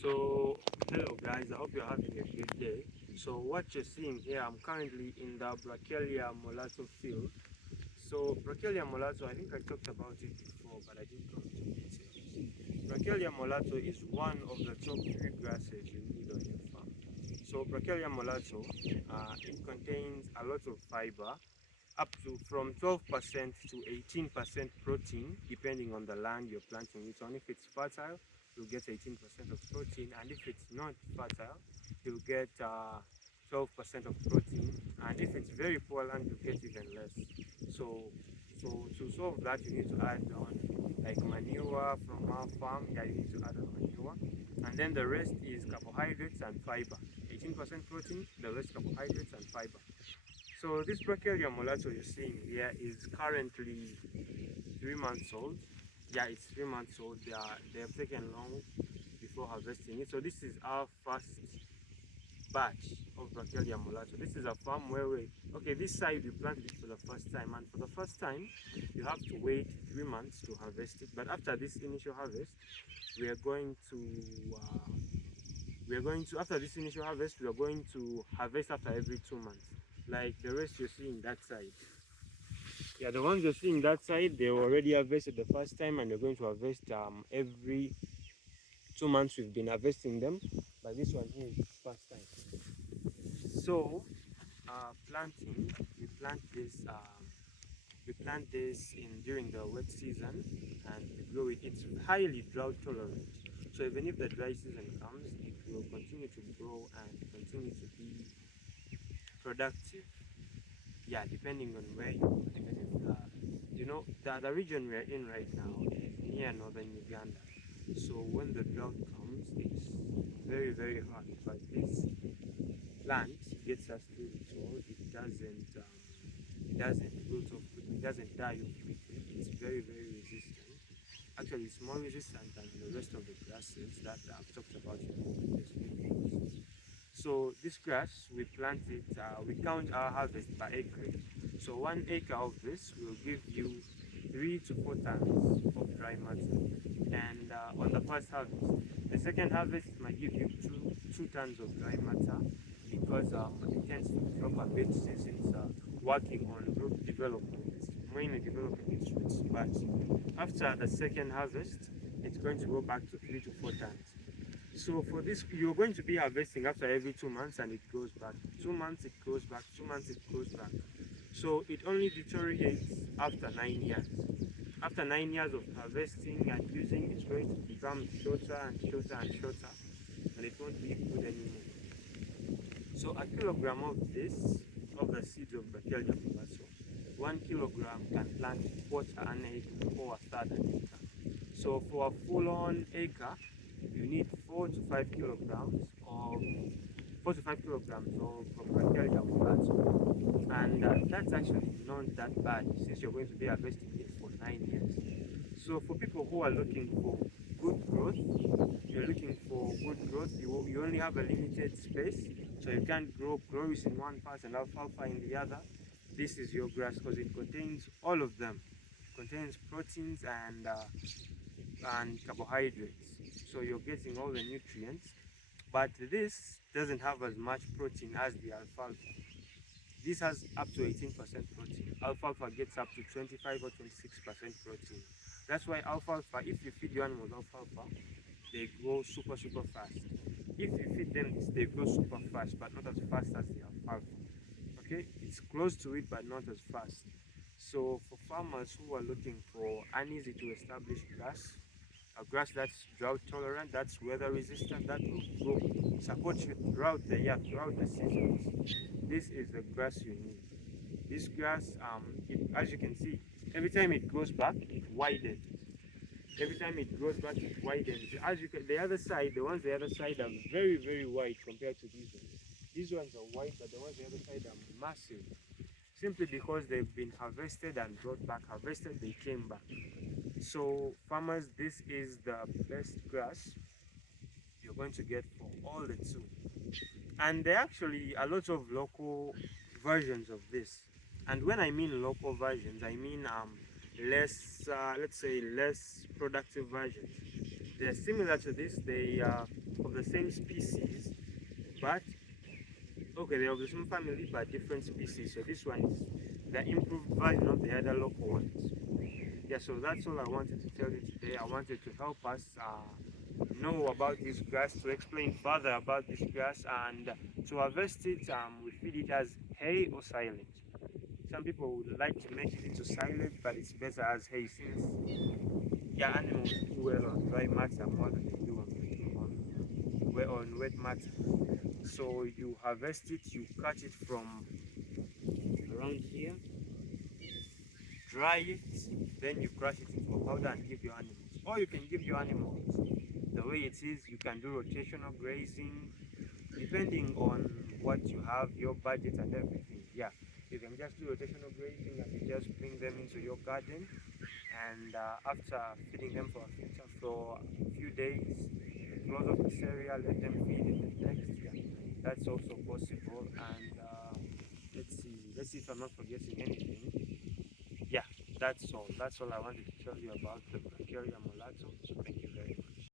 So, hello guys, I hope you're having a good day. So, what you're seeing here, I'm currently in the brachiaria mulatto field. So, brachiaria mulatto, I think I talked about it before, but I didn't go into details. Brachiaria mulatto is one of the top three grasses you need on your farm. So, brachiaria mulatto, it contains a lot of fiber, up to from 12% to 18% protein, depending on the land you're planting it on. If it's fertile, you'll get 18% of protein, and if it's not fertile, you'll get 12% of protein, and if it's very poor land, you'll get even less. So, so to solve that, you need to add on like manure from our farm. Yeah, you need to add on manure, and then the rest is carbohydrates and fiber. 18% protein, the rest carbohydrates and fiber. So this brachiaria mulatto you're seeing here is currently 3 months old. Yeah, it's 3 months old. They have taken long before harvesting it. So this is our first batch of brachiaria mulatto. This is a farm where okay, this side we planted it for the first time, and for the first time you have to wait 3 months to harvest it. But after this initial harvest, we are going to after this initial harvest we are going to harvest after every 2 months, like the rest you're seeing that side. Yeah, the ones you're seeing that side, they already harvested the first time, and they're going to harvest every 2 months. We've been harvesting them, but this one here is first time. So planting, we plant this in during the wet season, and we grow it. It's highly drought tolerant, so even if the dry season comes, it will continue to grow and continue to be productive. Yeah, depending on where you even if the region we're in right now is near northern Uganda. So when the drought comes, it's very very hard, but this plant gets us through it all. It doesn't root off quickly, it doesn't die off quickly. It's very very resistant. Actually, it's more resistant than the rest of the grasses that I've talked about in previous videos. So this grass, we plant it, we count our harvest per acre. So 1 acre of this will give you 3 to 4 tons of dry matter. And on the first harvest, the second harvest might give you two tons of dry matter, because it tends to drop a bit since it's working on root development. It's mainly developing its roots. But after the second harvest, it's going to go back to 3 to 4 tons. So for this, you're going to be harvesting after every 2 months, and it goes back. 2 months it goes back, 2 months it goes back. So it only deteriorates after 9 years. After 9 years of harvesting and using, it's going to become shorter and shorter and shorter, and it won't be good anymore. So a kilogram of the seeds of brachiaria mulatto, 1 kilogram can plant quarter an acre or a third an acre. So for a full-on acre, you need 4 to 5 kilograms of brachiaria mulatto, and that's actually not that bad since you're going to be harvesting it for 9 years. So for people who are looking for good growth, you only have a limited space, so you can't grow chloris in one part and alfalfa in the other. This is your grass, because it contains all of them. It contains proteins and carbohydrates, so you're getting all the nutrients. But this doesn't have as much protein as the alfalfa. This has up to 18% protein. Alfalfa gets up to 25 or 26% protein. That's why alfalfa, if you feed your animals alfalfa, they grow super super fast. If you feed them this, they grow super fast, but not as fast as the alfalfa. Okay, it's close to it, but not as fast. So for farmers who are looking for an easy to establish grass, a grass that's drought tolerant, that's weather resistant, that will grow, support you throughout the year, throughout the seasons, this is the grass you need. This grass, as you can see, every time it grows back, it widens. Every time it grows back, it widens. As you can, the other side, the ones the other side are very, very wide compared to these ones. These ones are wide, but the ones the other side are massive. Simply because they've been harvested and brought back. Harvested, they came back. So farmers, this is the best grass you're going to get for all the two. And there are actually a lot of local versions of this. And when I mean local versions, I mean let's say less productive versions. They're similar to this. of the same species, but okay, they're of the same family but different species. So this one is the improved version of the other local ones. Yeah, so that's all I wanted to tell you today. I wanted to help us know about this grass, to explain further about this grass, and to harvest it. We feed it as hay or silage. Some people would like to make it into silage, but it's better as hay since yeah, animals do well on dry matter more than they do on wet matter. So you harvest it, you cut it from around here, dry it, then you crush it into a powder and give your animals. Or you can give your animals the way it is. You can do rotational grazing depending on what you have, your budget and everything. Yeah, you can just do rotational grazing and you just bring them into your garden, and after feeding them for a few days, close off this area, let them feed in the next. Yeah, that's also possible. And let's see if I'm not forgetting anything. Yeah, that's all I wanted to tell you about the brachiaria mulatto. So thank you very much.